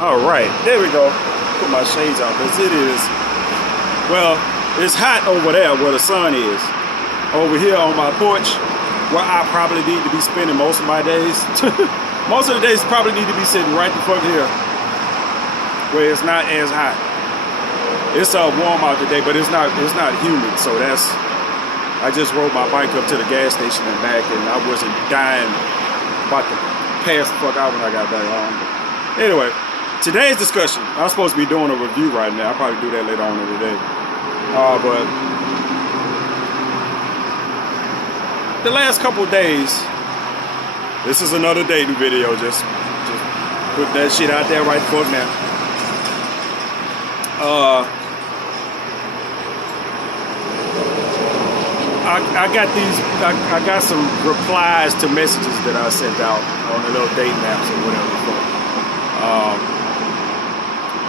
All right, there we go. Put my shades on because it is, well, it's hot over there where the sun is. Over here on my porch, where I probably need to be spending most of my days. Most of the days probably need to be sitting right the fuck here, where it's not as hot. It's warm out today, but it's not humid, so that's. I just rode my bike up to the gas station and back, and I wasn't dying about to pass the fuck out when I got back home. Anyway, today's discussion, I'm supposed to be doing a review right now. I'll probably do that later on in the day. But the last couple of days, this is another dating video. Just put that shit out there right the fuck now. I got some replies to messages that I sent out on the little dating apps or whatever.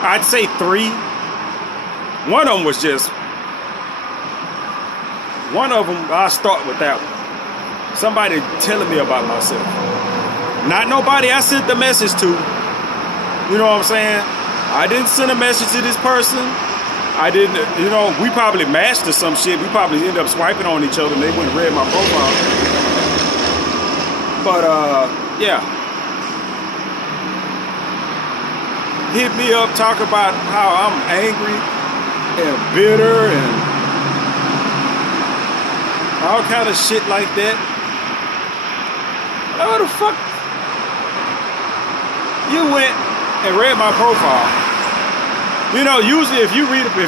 I'd say 3. One of them was just, I'll start with that one. Somebody telling me about myself. Not nobody I sent the message to. You know what I'm saying? I didn't send a message to this person. I didn't, we probably matched or some shit. We probably ended up swiping on each other and they went and read my profile. But, yeah. Hit me up, talk about how I'm angry and bitter and all kind of shit like that. What the fuck? You went and read my profile. Usually if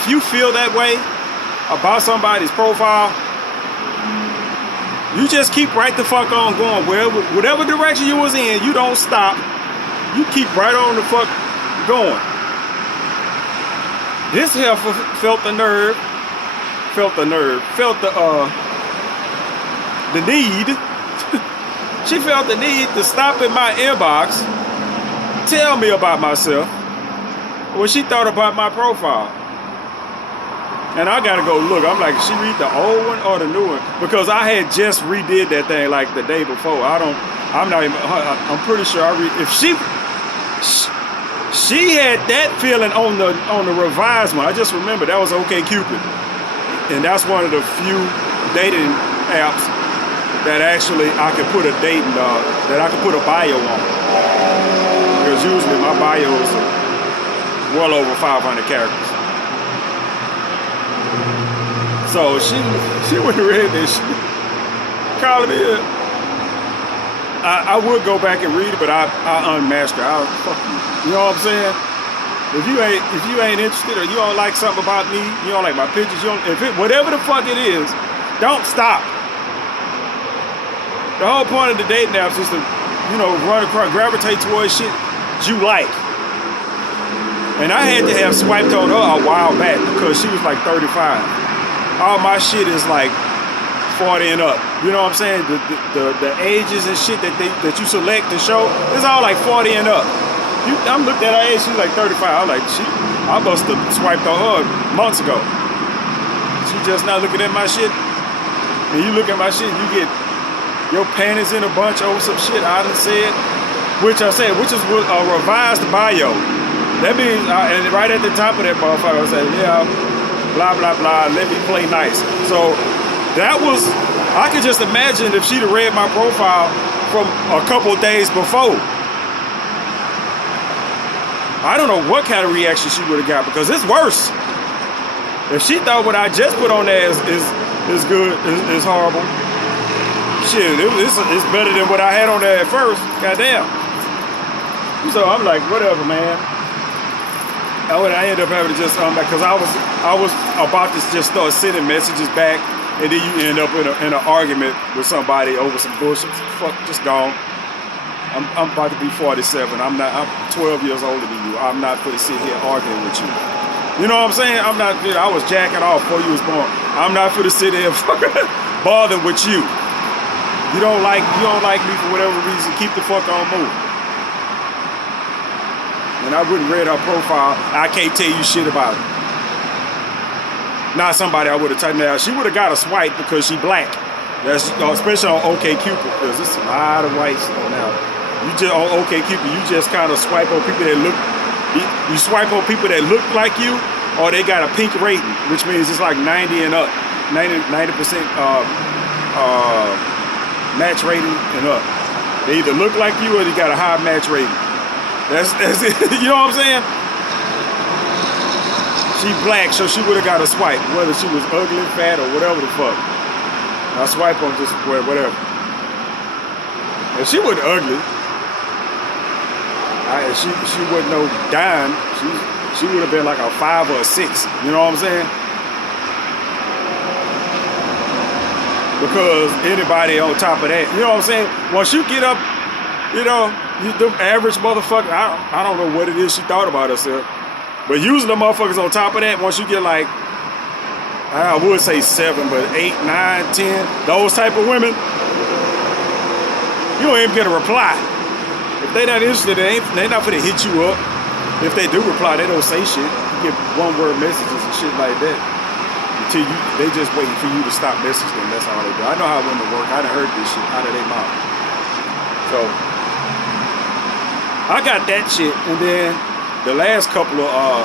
you feel that way about somebody's profile, you just keep right the fuck on going. Whatever direction you was in, you don't stop. You keep right on the fuck going. This heifer felt the need. She felt the need to stop in my inbox, tell me about myself, what she thought about my profile. And I gotta go look. I'm like, she read the old one or the new one? Because I had just redid that thing like the day before. I'm pretty sure if she had that feeling on the revised one. I just remember that was OkCupid. And that's one of the few dating apps that actually I could put a dating that I could put a bio on. Because usually my bios are well over 500 characters. So she went and read this shit. Calling me up. I would go back and read it, but I unmasked her. Fuck you. You know what I'm saying? If you ain't interested or you don't like something about me, you don't like my pictures, whatever the fuck it is, don't stop. The whole point of the dating apps is to, run across, gravitate towards shit you like. And I had to have swiped on her a while back because she was like 35. All my shit is like 40 and up. You know what I'm saying? The ages and shit that you select to show, it's all like 40 and up. I'm looking at her age, she's like 35. I'm like, I must have swiped on her months ago. She just not looking at my shit. And you look at my shit, you get your panties in a bunch over some shit I done said, which is a revised bio. That means, and right at the top of that motherfucker, I said, yeah, blah, blah, blah, let me play nice. So that was, I could just imagine if she'd have read my profile from a couple days before. I don't know what kind of reaction she would have got because it's worse. If she thought what I just put on there is good, is horrible, shit, it's better than what I had on there at first. Goddamn. So I'm like, whatever, man. I ended up having to just because I was about to just start sending messages back, and then you end up in an argument with somebody over some bullshit. Fuck, just gone. I'm about to be 47. I'm 12 years older than you. I'm not going to sit here arguing with you. You know what I'm saying? I'm not. I was jacking off before you was born. I'm not going to sit here bothering with you. You don't like me for whatever reason. Keep the fuck on moving. And I wouldn't read her profile. I can't tell you shit about it. Not somebody I would have typed out. She would have got a swipe because she black. That's especially on OkCupid, because there's a lot of whites now. You just on OkCupid, you just kind of swipe on people that look You swipe on people that look like you, or they got a pink rating, which means it's like 90 and up, 90% match rating and up. They either look like you or they got a high match rating. That's it. You know what I'm saying? She black, so she would have got a swipe, whether she was ugly, fat, or whatever the fuck. I swipe on just whatever. If she wasn't ugly, she wasn't no dime. She would have been like a 5 or a 6. You know what I'm saying? Because anybody on top of that, you know what I'm saying? Once you get up, you know, the average motherfucker, I don't know what it is she thought about herself. But using the motherfuckers on top of that, once you get like, I would say 7, but 8, 9, 10, those type of women, you don't even get a reply. If they not interested, they not finna hit you up. If they do reply, they don't say shit. You get one-word messages and shit like that. Until they just waiting for you to stop messaging them. That's all they do. I know how women work. I done heard this shit out of their mouth. So I got that shit, and then the last couple of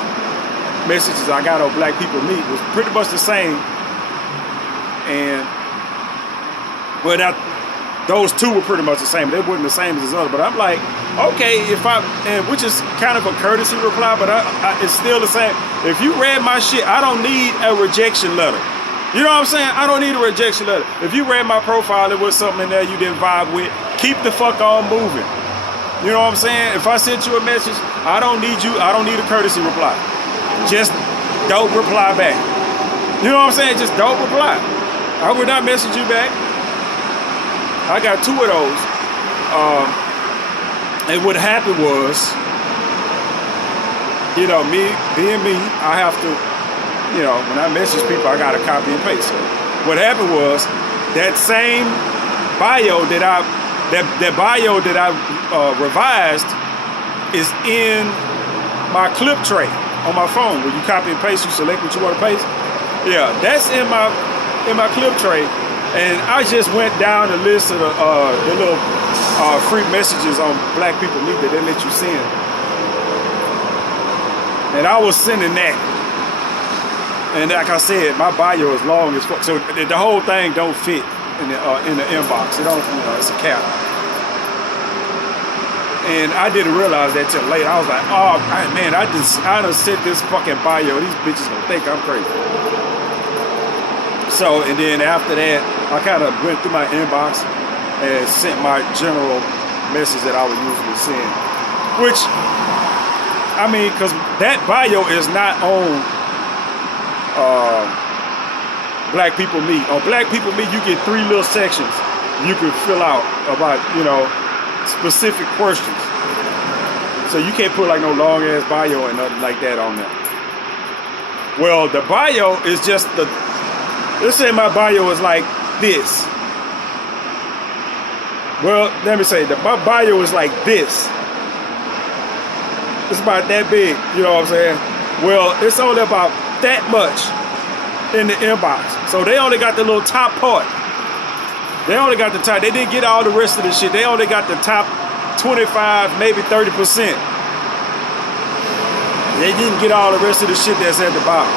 messages I got on Black People Meet was pretty much the same. And well, those two were pretty much the same. They weren't the same as his other. But I'm like, okay, which is kind of a courtesy reply, but it's still the same. If you read my shit, I don't need a rejection letter. You know what I'm saying? I don't need a rejection letter. If you read my profile, there was something in there you didn't vibe with, keep the fuck on moving. You know what I'm saying? If I sent you a message, I don't need a courtesy reply. Just don't reply back. You know what I'm saying? Just don't reply. I would not message you back. I got 2 of those. And what happened was, you know, me being me, I have to, you know, when I message people, I got to copy and paste. So what happened was that same bio that I revised is in my clip tray on my phone. When you copy and paste, you select what you want to paste. Yeah, that's in my clip tray. And I just went down the list of the little free messages on Black People Meet that they let you send. And I was sending that. And like I said, my bio is long as fuck. So the whole thing don't fit in the inbox. It don't, you know, it's a cap. And I didn't realize that till later. I was like, oh man, I done sent this fucking bio. These bitches gonna think I'm crazy. So, and then after that, I kind of went through my inbox and sent my general message that I would usually send. Which, I mean, because that bio is not on Black People Meet. On Black People Meet, you get 3 little sections you can fill out about, you know, specific questions. So you can't put like no long ass bio and nothing like that on there. Well, the bio is just let's say my bio is like this. Well, let me say that my bio is like this. It's about that big, you know what I'm saying? Well, it's only about that much in the inbox. So they only got the little top part. They only got the top. They didn't get all the rest of the shit. They only got the top 25, maybe 30%. They didn't get all the rest of the shit that's at the bottom.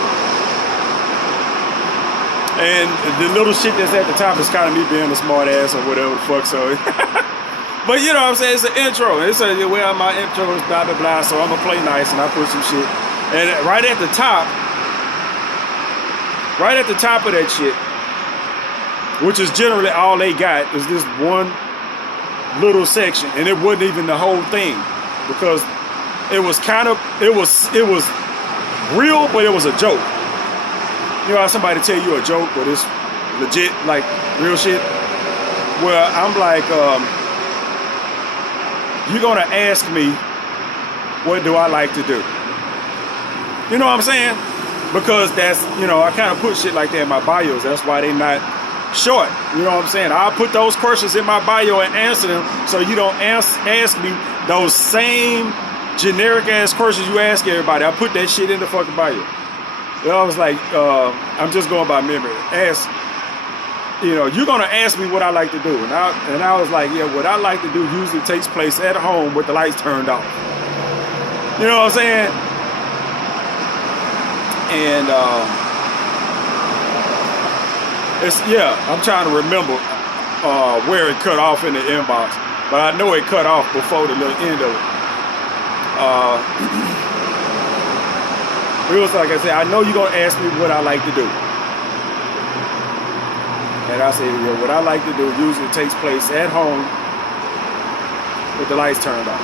And the little shit that's at the top is kind of me being a smart ass or whatever the fuck, so. But you know what I'm saying, it's an intro. It's a, well, my intro is blah, blah, blah, so I'm gonna play nice and I put some shit. And right at the top of that shit, which is generally all they got, is this one little section. And it wasn't even the whole thing, because it was real, but it was a joke. You know how somebody tell you a joke, but it's legit, like real shit? Well, I'm like, you're gonna ask me, what do I like to do? You know what I'm saying? Because that's, you know, I kind of put shit like that in my bios. That's why they not short. You know what I'm saying? I'll put those questions in my bio and answer them, so you don't ask me those same generic ass questions you ask everybody. I put that shit in the fucking bio. I was like, I'm just going by memory. You know, you're gonna ask me what I like to do, and I was like, yeah, what I like to do usually takes place at home with the lights turned off. You know what I'm saying? And I'm trying to remember where it cut off in the inbox, but I know it cut off before the little end of it. It was like I said, I know you're gonna ask me what I like to do. And I said, yeah, what I like to do usually takes place at home with the lights turned off.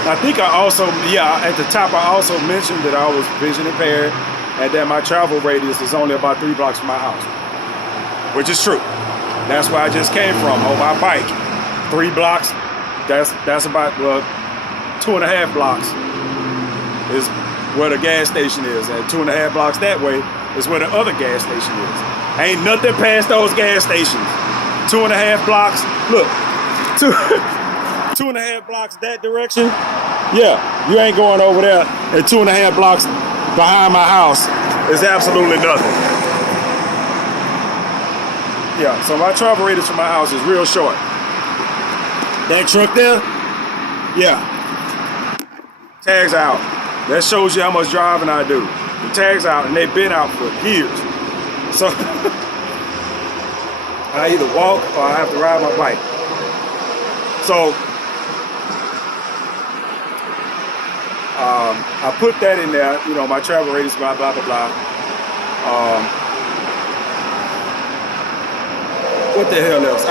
I think I also, at the top I also mentioned that I was vision impaired and that my travel radius is only about 3 blocks from my house, which is true. That's where I just came from on my bike. 3 blocks, that's about 2.5 blocks is where the gas station is, and 2.5 blocks that way is where the other gas station is. Ain't nothing past those gas stations. 2.5 blocks, look, 2.5 blocks that direction. Yeah, you ain't going over there. And 2.5 blocks behind my house is absolutely nothing. Yeah, so my travel radius from my house is real short. That truck there, yeah. Tags out. That shows you how much driving I do. The tags out, and they've been out for years. So I either walk or I have to ride my bike. So I put that in there, you know, my travel radius, blah, blah, blah, blah. What the hell else?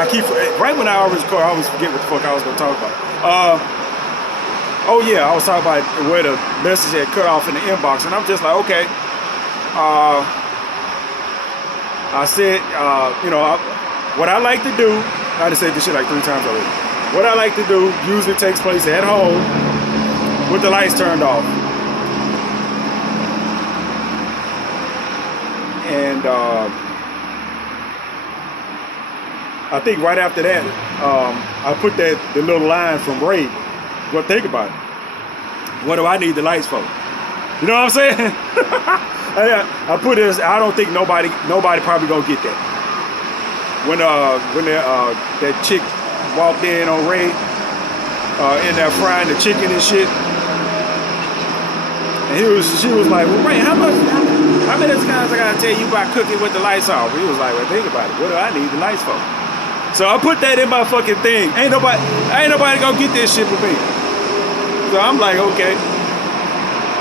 Right when I always record, I always forget what the fuck I was gonna talk about. Oh yeah, I was talking about where the message had cut off in the inbox, and I'm just like, okay. I said, you know, what I like to do, I just said this shit like 3 times already. What I like to do usually takes place at home with the lights turned off. And I think right after that, I put the little line from Ray. Well, think about it. What do I need the lights for? You know what I'm saying? I put this. I don't think nobody probably gonna get that. When that chick walked in on Ray, in there frying the chicken and shit, and she was like, well, Ray, how many times I gotta tell you about cooking with the lights off? He was like, well, think about it. What do I need the lights for? So I put that in my fucking thing. Ain't nobody gonna get this shit with me. So I'm like, okay.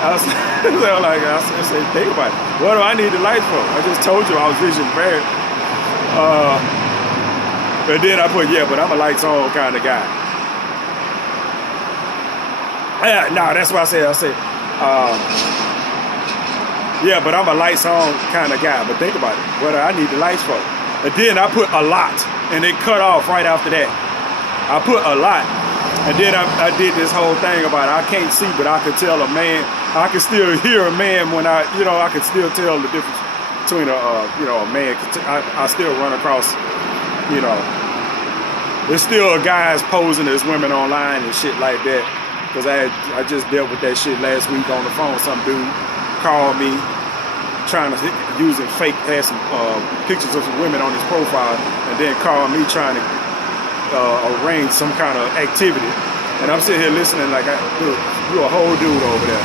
I said, think about it. What do I need the lights for? I just told you I was vision impaired. But then I put, yeah, but I'm a lights on kind of guy. Yeah, no, that's what I said. Yeah, but I'm a lights on kind of guy. But think about it. What do I need the lights for? And then I put a lot. And it cut off right after that. I put a lot. And then I did this whole thing about I can't see, but I could tell a man. I can still hear a man when I could still tell the difference between a man. I still run across, there's still guys posing as women online and shit like that. Because I just dealt with that shit last week on the phone. Some dude called me trying to had some pictures of some women on his profile, and then called me trying to arrange some kind of activity. And I'm sitting here listening like, dude, you a whole dude over there.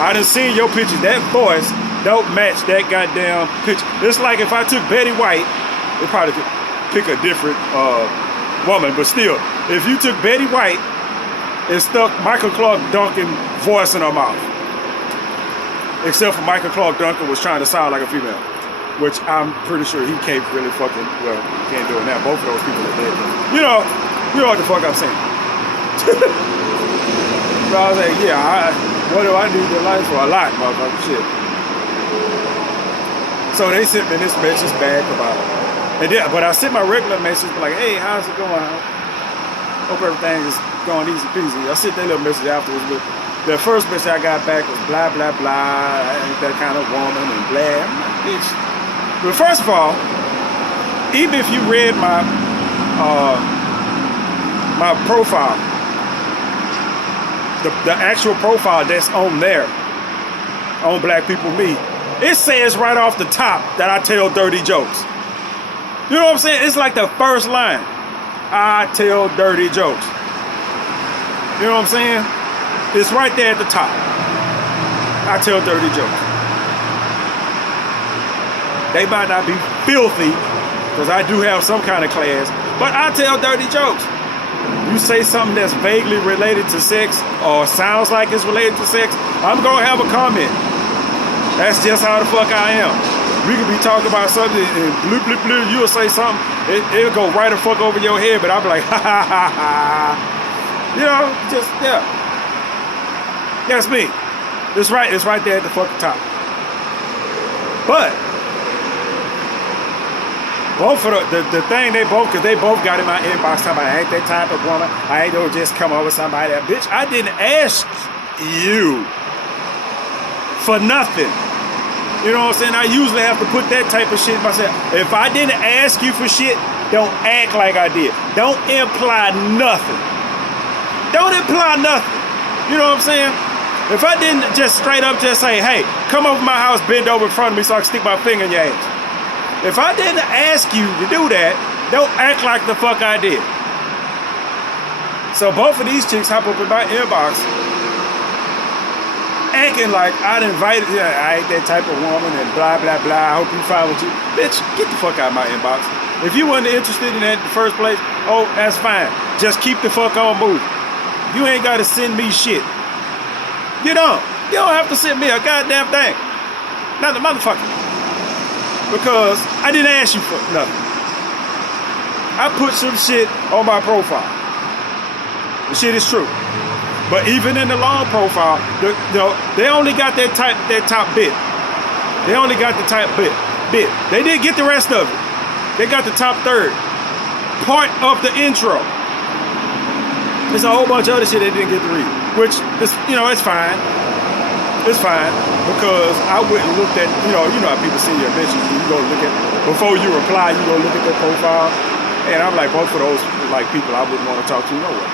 I done seen your pictures. That voice don't match that goddamn picture. It's like if I took Betty White, they probably could pick a different woman, but still, if you took Betty White and stuck Michael Clark Duncan voice in her mouth, except for Michael Clark Duncan was trying to sound like a female, which I'm pretty sure he can't really fucking, well, he can't do it now. Both of those people are dead. You know what the fuck I'm saying. So I was like, yeah, what do I need the lights for? A lot, motherfucker, shit. So they sent me this message back about it. And then, but I sent my regular message like, hey, how's it going? Hope everything is going easy peasy. I sent that little message afterwards, but the first message I got back was blah, blah, blah, I ain't that kind of woman and blah. I'm like, bitch. But first of all, even if you read my profile, the actual profile that's on there, on Black People Me, it says right off the top that I tell dirty jokes. You know what I'm saying? It's like the first line. I tell dirty jokes. You know what I'm saying? It's right there at the top. I tell dirty jokes. They might not be filthy, because I do have some kind of class, but I tell dirty jokes. You say something that's vaguely related to sex or sounds like it's related to sex, I'm gonna have a comment. That's just how the fuck I am. We could be talking about something and bloop, bloop, bloop, you'll say something, it'll go right the fuck over your head, but I'll be like, ha ha ha ha. You know, just, yeah. That's me. It's right there at the fucking top. But both of the thing they both, because they both got in my inbox talking about I ain't that type of woman. I ain't gonna just come over somebody that bitch. I didn't ask you for nothing. You know what I'm saying? I usually have to put that type of shit myself. If I didn't ask you for shit, don't act like I did. Don't imply nothing. Don't imply nothing. You know what I'm saying? If I didn't just straight up just say, hey, come over my house, bend over in front of me so I can stick my finger in your ass. If I didn't ask you to do that, don't act like the fuck I did. So both of these chicks hop up in my inbox acting like I'd invited, I ain't that type of woman and blah, blah, blah. I hope you fine with you. Bitch, get the fuck out of my inbox. If you wasn't interested in that in the first place, oh, that's fine. Just keep the fuck on moving. You ain't got to send me shit. You don't have to send me a goddamn thing. Not the motherfucker. Because I didn't ask you for nothing. I put some shit on my profile. The shit is true. But even in the long profile, they only got that top bit. They only got the top bit. They didn't get the rest of it. They got the top third. Part of the intro. There's a whole bunch of other shit they didn't get to read. Which is, it's fine. It's fine, because I wouldn't look at, you know how people send you a message, you go look at, before you reply, you go look at their profile, and I'm like, both of those, like, people I wouldn't want to talk to no way.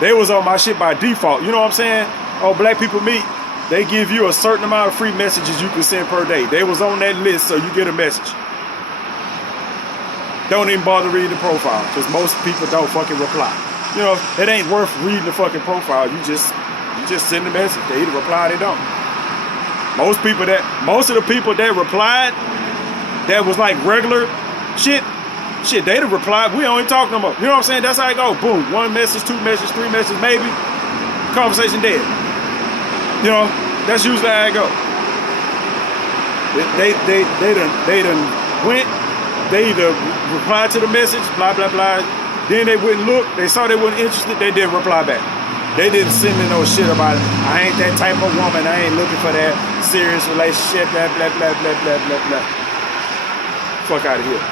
They was on my shit by default, you know what I'm saying? Oh, Black People Meet, they give you a certain amount of free messages you can send per day. They was on that list, so you get a message. Don't even bother reading the profile, because most people don't fucking reply. You know, it ain't worth reading the fucking profile. You just send the message. They either reply or they don't. Most of the people that replied, that was like regular shit, they'd have replied, we don't even talk no more. You know what I'm saying? That's how it go. Boom. 1 message, 2 messages, 3 messages, maybe. Conversation dead. You know, that's usually how it go. They done went, they either replied to the message, blah, blah, blah. Then they wouldn't look. They saw they weren't interested. They didn't reply back. They didn't send me no shit about it. I ain't that type of woman. I ain't looking for that serious relationship. Blah, blah, blah, blah, blah, blah, blah. Fuck out of here.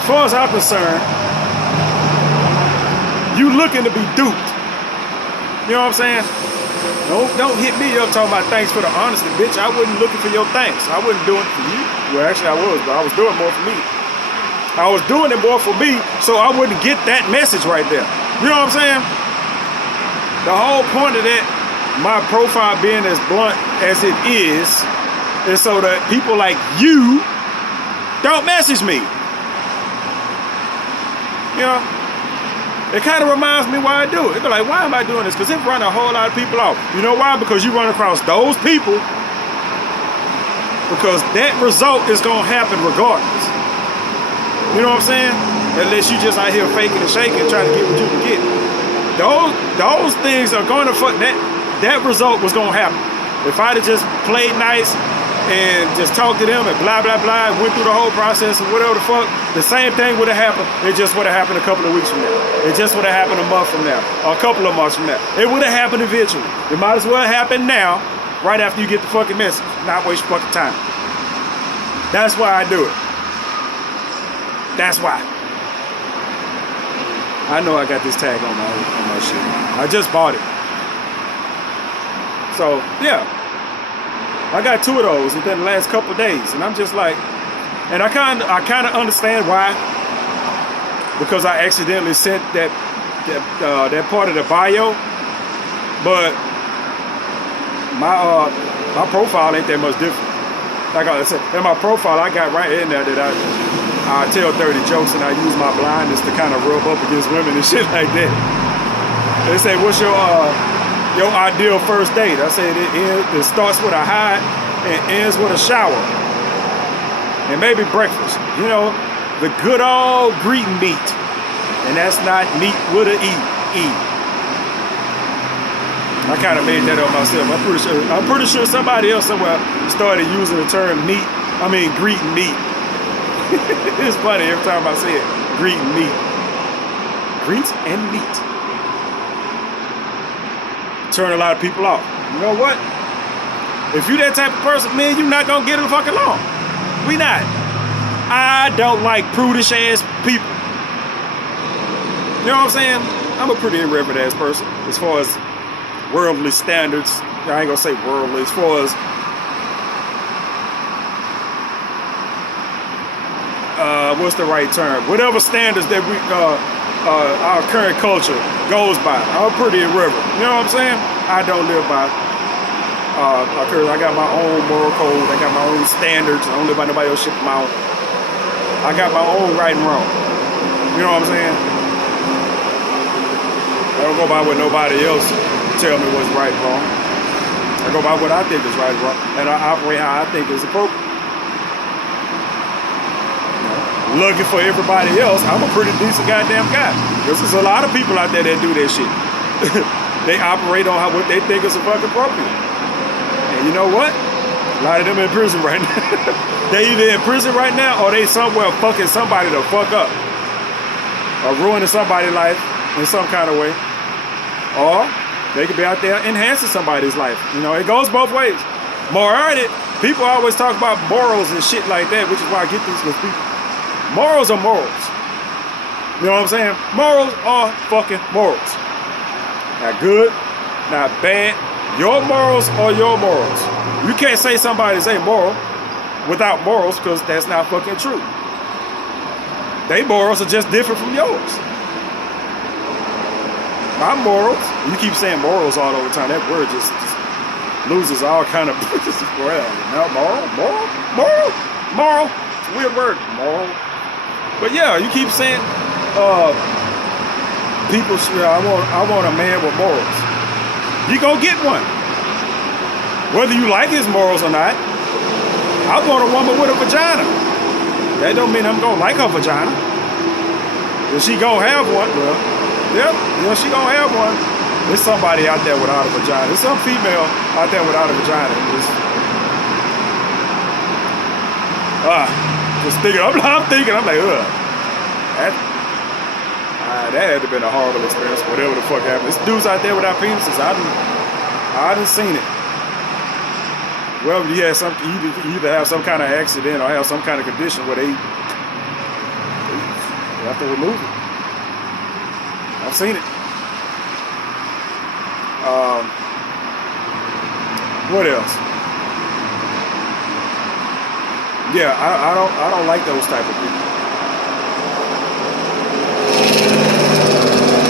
As far as I'm concerned, you looking to be duped. You know what I'm saying? Don't hit me up talking about thanks for the honesty, bitch. I wasn't looking for your thanks. I wasn't doing it for you. Well, actually I was, but I was doing more for me. I was doing it more for me so I wouldn't get that message right there. You know what I'm saying? The whole point of that, my profile being as blunt as it is so that people like you don't message me. You know? It kind of reminds me why I do it. It be like, why am I doing this? Because it run a whole lot of people off. You know why? Because you run across those people. Because that result is going to happen regardless. You know what I'm saying? Unless you just out here faking and shaking, trying to get what you can get. Those things are going to fuck. That result was going to happen. If I'd have just played nice and just talked to them and blah, blah, blah, and went through the whole process and whatever the fuck, the same thing would have happened. It just would have happened a couple of weeks from now. It just would have happened a month from now, or a couple of months from now. It would have happened eventually. It might as well happen now, right after you get the fucking message. Not waste your fucking time. That's why I do it. That's why. I know I got this tag on my shit. I just bought it. So, yeah. I got 2 of those within the last couple of days. And I'm just like, and I kind of understand why. Because I accidentally sent that part of the bio. But my profile ain't that much different. Like I said, in my profile, I got right in there that I tell dirty jokes and I use my blindness to kind of rub up against women and shit like that. They say, what's your ideal first date? I said it starts with a high and ends with a shower. And maybe breakfast. You know, the good old greeting meat. And that's not meat with an E. I kind of made that up myself. I'm pretty sure somebody else somewhere started using the term greeting meat. It's funny every time I say it, greeting meat. Greets and meat. Turn a lot of people off. You know what? If you that type of person, man, you're not gonna get it fucking along. We not. I don't like prudish ass people. You know what I'm saying? I'm a pretty irreverent ass person as far as worldly standards. I ain't gonna say worldly, as far as what's the right term? Whatever standards that our current culture goes by. I'm pretty irreverent. You know what I'm saying? I don't live by. I got my own moral code. I got my own standards. I don't live by nobody else's shit of my own. I got my own right and wrong. You know what I'm saying? I don't go by what nobody else tell me what's right and wrong. I go by what I think is right and wrong, and I operate how I think is appropriate. Looking for everybody else, I'm a pretty decent goddamn guy. Because there's a lot of people out there that do that shit. They operate on what they think is fucking appropriate. And you know what? A lot of them in prison right now. They either in prison right now or they somewhere fucking somebody to fuck up. Or ruining somebody's life in some kind of way. Or they could be out there enhancing somebody's life. You know, it goes both ways. Morality, people always talk about morals and shit like that, which is why I get these with people. Morals are morals. You know what I'm saying? Morals are fucking morals. Not good, not bad. Your morals are your morals. You can't say somebody's amoral without morals, because that's not fucking true. They morals are just different from yours. My morals, you keep saying morals all over the time. That word just loses all kind of well. Now moral. It's a weird word, moral. But yeah, you keep saying, people say, I want a man with morals. You go get one. Whether you like his morals or not. I want a woman with a vagina. That don't mean I'm gonna like her vagina. If she gonna have one, well, yep, she gonna have one. There's somebody out there without a vagina. There's some female out there without a vagina. Just thinking, I'm like, ugh. That had to been a horrible experience, whatever the fuck happened. There's dudes out there without penises. I done seen it. Well, you either have some kind of accident or have some kind of condition where they have to remove it. I've seen it. What else? Yeah, I don't like those type of people.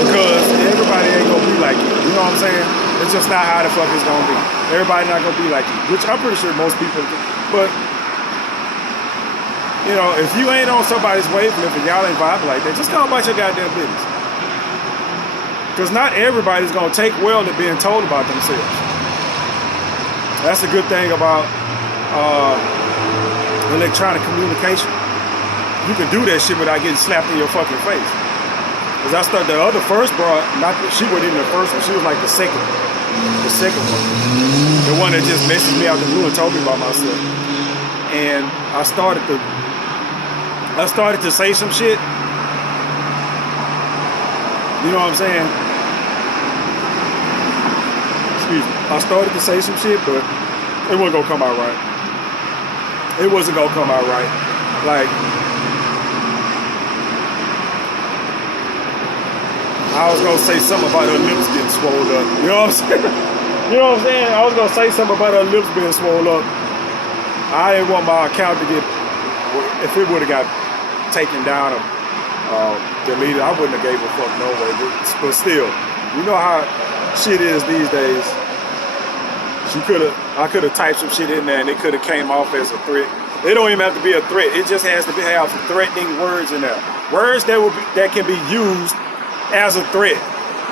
Because everybody ain't gonna be like you. You know what I'm saying? It's just not how the fuck it's gonna be. Everybody not gonna be like you. Which I'm pretty sure most people do. But you know, if you ain't on somebody's wavelength and y'all ain't vibing like that, just go about your goddamn business. Because not everybody's gonna take well to being told about themselves. That's a good thing about electronic communication. You can do that shit without getting slapped in your fucking face. Cause I started the other first broad, she wasn't even the first one, she was like the second one. The one that just messaged me out the blue and told me about myself. And I started to say some shit. You know what I'm saying? Excuse me. I started to say some shit, but it wasn't gonna come out right. It wasn't gonna come out right. Like, I was gonna say something about her lips getting swollen up. You know what I'm saying? You know what I'm saying? I was gonna say something about her lips being swollen up. I didn't want my account to get, if it would have got taken down or deleted, I wouldn't have gave a fuck no way. But still, you know how shit is these days. I could have typed some shit in there and it could have came off as a threat. It don't even have to be a threat. It just has to have threatening words in there. Words that can be used as a threat.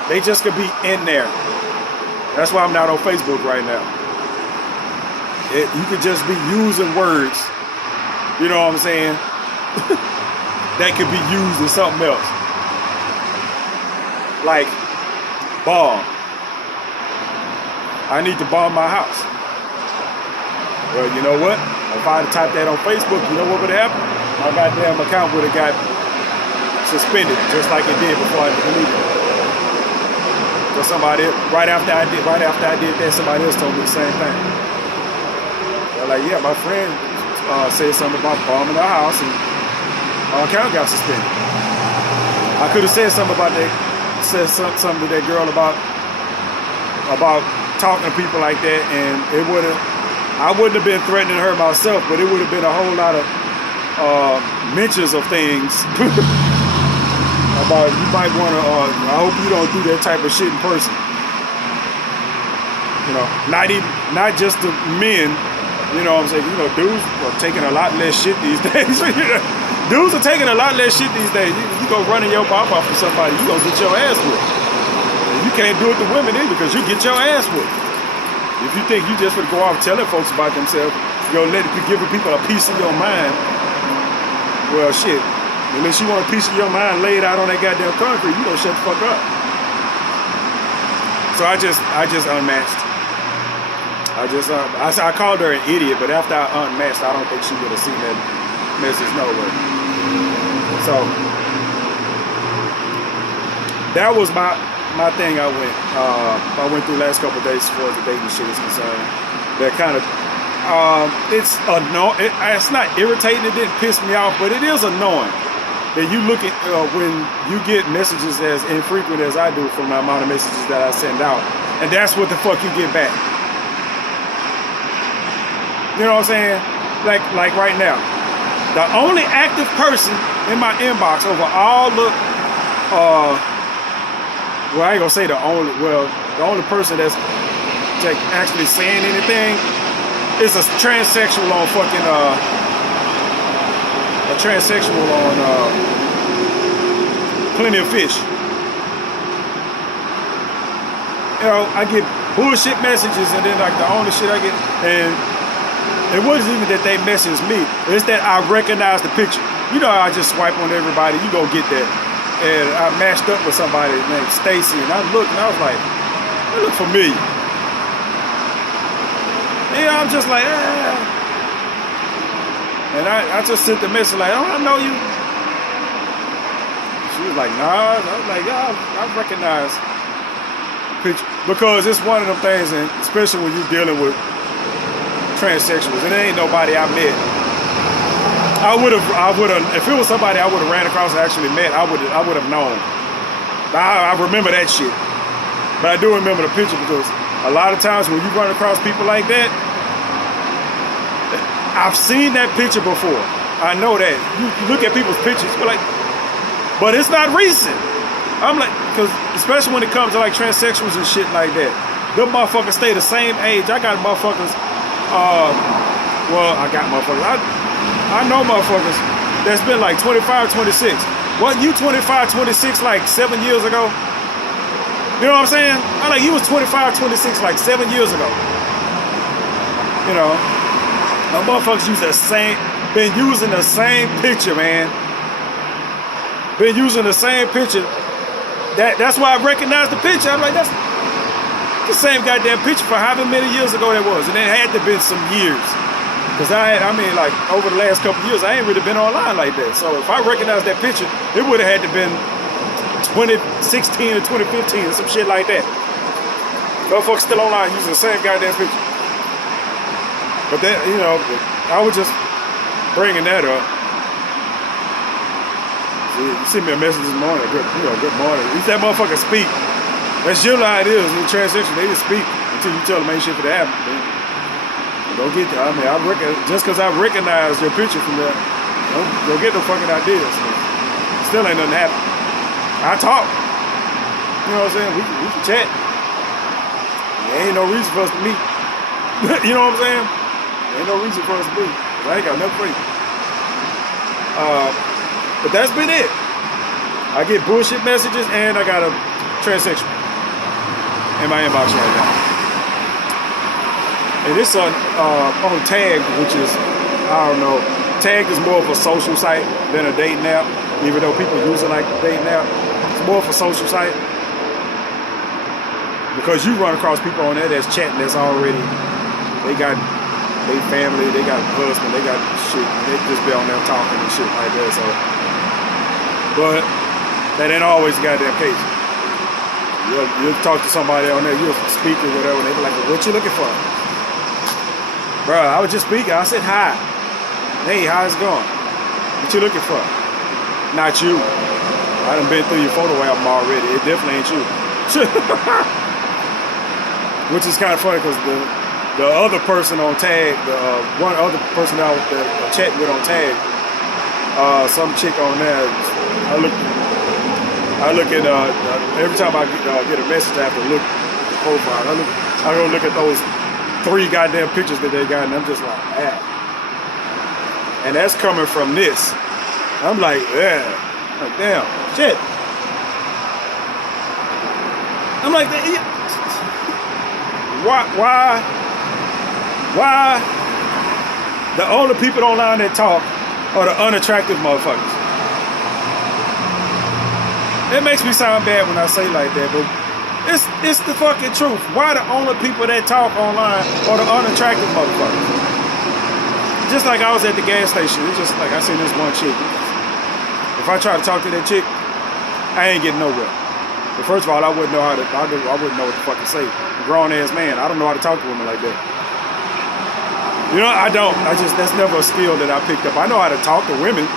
They just can be in there. That's why I'm not on Facebook right now. You could just be using words, you know what I'm saying, that could be used in something else. Like, bomb. I need to bomb my house. Well, you know what? If I had typed that on Facebook, you know what would happen? My goddamn account would have got suspended, just like it did before I deleted it. So somebody, right after I did that, somebody else told me the same thing. They're like, yeah, my friend said something about bombing our house, and our account got suspended. I could have said something about that, said something to that girl about talking to people like that, and I wouldn't have been threatening her myself, but it would have been a whole lot of mentions of things about you might want to. I hope you don't do that type of shit in person. You know, not just the men. You know what I'm saying? You know, dudes are taking a lot less shit these days. Dudes are taking a lot less shit these days. You go running your pop off for somebody, you gonna get your ass whipped. You can't do it to women either, because you get your ass whipped. If you think you just would go off telling folks about themselves, giving people a piece of your mind, well, shit. Unless you want a piece of your mind laid out on that goddamn concrete, you don't shut the fuck up. So I just unmatched. I called her an idiot, but after I unmatched, I don't think she would have seen that message nowhere. So that was my thing. I went through the last couple of days as far as the dating shit is concerned. That kind of it's annoying. It's not irritating. It didn't piss me off, but it is annoying that you look at when you get messages as infrequent as I do from the amount of messages that I send out, and that's what the fuck you get back. You know what I'm saying? Like right now, the only active person in my inbox over all the well, I ain't gonna say the only person that's actually saying anything is a transsexual on fucking Plenty of Fish. You know, I get bullshit messages, and then like the only shit I get, and it wasn't even that they messaged me, it's that I recognize the picture. You know how I just swipe on everybody, you go get that. And I matched up with somebody named Stacy, and I looked and I was like, they look familiar. Yeah, I'm just like, And I just sent the message like, oh, I know you. She was like, nah. I was like, yeah, I recognize picture. Because it's one of them things, and especially when you're dealing with transsexuals, and there ain't nobody I met. I would have, if it was somebody I would have ran across and actually met, I would have known. I remember that shit. But I do remember the picture, because a lot of times when you run across people like that, I've seen that picture before. I know that. You look at people's pictures, you're like, but it's not recent. I'm like, because especially when it comes to like transsexuals and shit like that, them motherfuckers stay the same age. I got motherfuckers, I know motherfuckers that's been like 25, 26. Wasn't you 25, 26 like 7 years ago? You know what I'm saying? I'm like, you was 25, 26 like 7 years ago. You know, the motherfuckers been using the same picture, man. Been using the same picture. That's why I recognized the picture. I'm like, that's the same goddamn picture for however many years ago that was. And it had to been some years. Because like over the last couple of years, I ain't really been online like that. So if I recognized that picture, it would have had to been 2016 or 2015 or some shit like that. Motherfuckers still online using the same goddamn picture. But that, you know, I was just bringing that up. See, you sent me a message this morning. Good morning. At least that motherfucker speak. That's usually how it is in the transition. They just speak until you tell them ain't shit for the happen. Don't get that. I mean, just because I recognize your picture from there, don't get no fucking ideas. Still ain't nothing happen. I talk. You know what I'm saying? We can chat. There ain't no reason for us to meet. You know what I'm saying? There ain't no reason for us to meet. If I ain't got nothing for you. But that's been it. I get bullshit messages and I got a transsexual in my inbox right now. And it's on Tag, which is, I don't know, Tag is more of a social site than a dating app, even though people use it like a dating app. It's more of a social site. Because you run across people on there that's chatting that's already, they got their family, they got a husband, they got shit, they just be on there talking and shit like that, so. But that ain't always the goddamn case. You'll talk to somebody on there, you'll speak or whatever, and they be like, well, what you looking for? Bro, I was just speaking, I said hi. Hey, how's it going? What you looking for? Not you. I done been through your photo album already. It definitely ain't you. Which is kind of funny because the other person on Tag, one other person that I was chatting with on Tag, some chick on there, I look at, every time I get a message, I have to look at the profile. I go look at those 3 goddamn pictures that they got, and I'm just like, ah. And that's coming from this. I'm like, yeah. Like, damn, shit. I'm like, why the only people online that talk are the unattractive motherfuckers? It makes me sound bad when I say like that, but it's the fucking truth. Why the only people that talk online are the unattractive motherfuckers? Just like I was at the gas station, it's just like I seen this one chick. If I try to talk to that chick, I ain't getting nowhere. But first of all, I wouldn't know I wouldn't know what to fucking say. I'm a grown ass man, I don't know how to talk to women like that. You know, I don't. That's never a skill that I picked up. I know how to talk to women,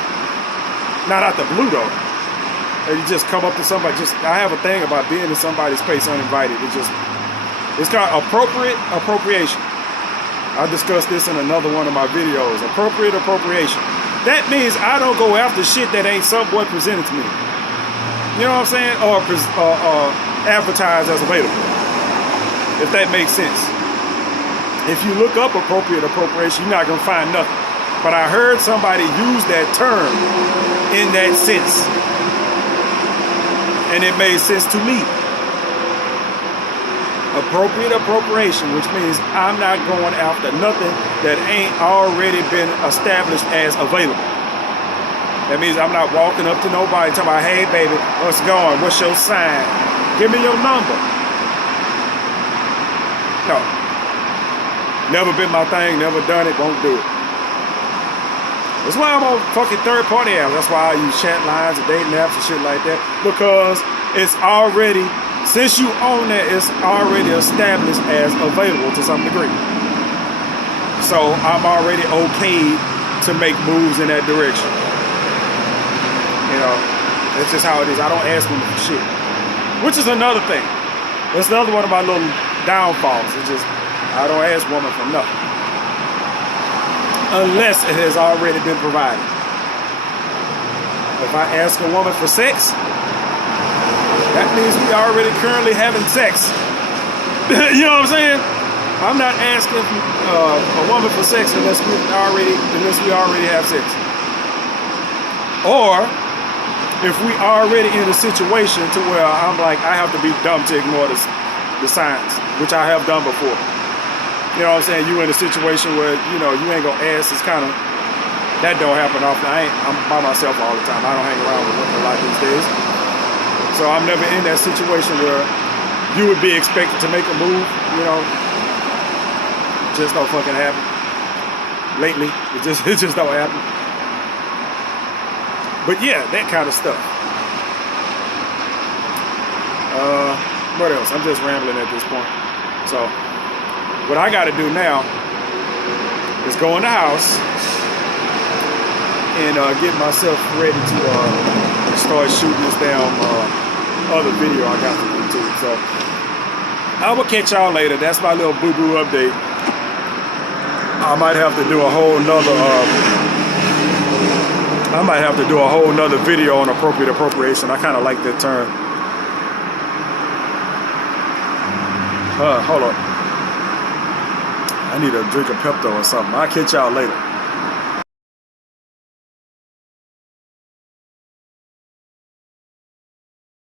not out the blue though. And you just come up to somebody. I have a thing about being in somebody's space uninvited. It's called appropriation. I discussed this in another one of my videos. Appropriation. That means I don't go after shit that ain't somewhat presented to me. You know what I'm saying? Or advertised as available. If that makes sense. If you look up appropriation, you're not gonna find nothing. But I heard somebody use that term in that sense. And it made sense to me. Appropriation, which means I'm not going after nothing that ain't already been established as available. That means I'm not walking up to nobody talking about, hey baby, what's going? What's your sign? Give me your number. No. Never been my thing, never done it, won't do it. That's why I'm on fucking third-party apps. That's why I use chat lines and dating apps and shit like that. Because it's already, since you own that, it's already established as available to some degree. So I'm already okay to make moves in that direction. You know, that's just how it is. I don't ask women for shit. Which is another thing. That's another one of my little downfalls. It's just, I don't ask women for nothing. Unless it has already been provided. If I ask a woman for sex, that means we already currently having sex. You know what I'm saying? I'm not asking a woman for sex unless we already have sex. Or if we already in a situation to where I'm like, I have to be dumb to ignore the signs, which I have done before. You know what I'm saying? You in a situation where, you know, you ain't gonna ask. It's kind of, that don't happen often. I'm by myself all the time. I don't hang around with women a lot these days. So I'm never in that situation where you would be expected to make a move, you know. Just don't fucking happen. Lately, it just don't happen. But yeah, that kind of stuff. What else? I'm just rambling at this point. So what I got to do now is go in the house and get myself ready to start shooting this damn other video I got from YouTube. So I will catch y'all later. That's my little boo-boo update. I might have to do a whole nother video on appropriation. I kind of like that term. Hold on. I need a drink of Pepto or something. I'll catch y'all later.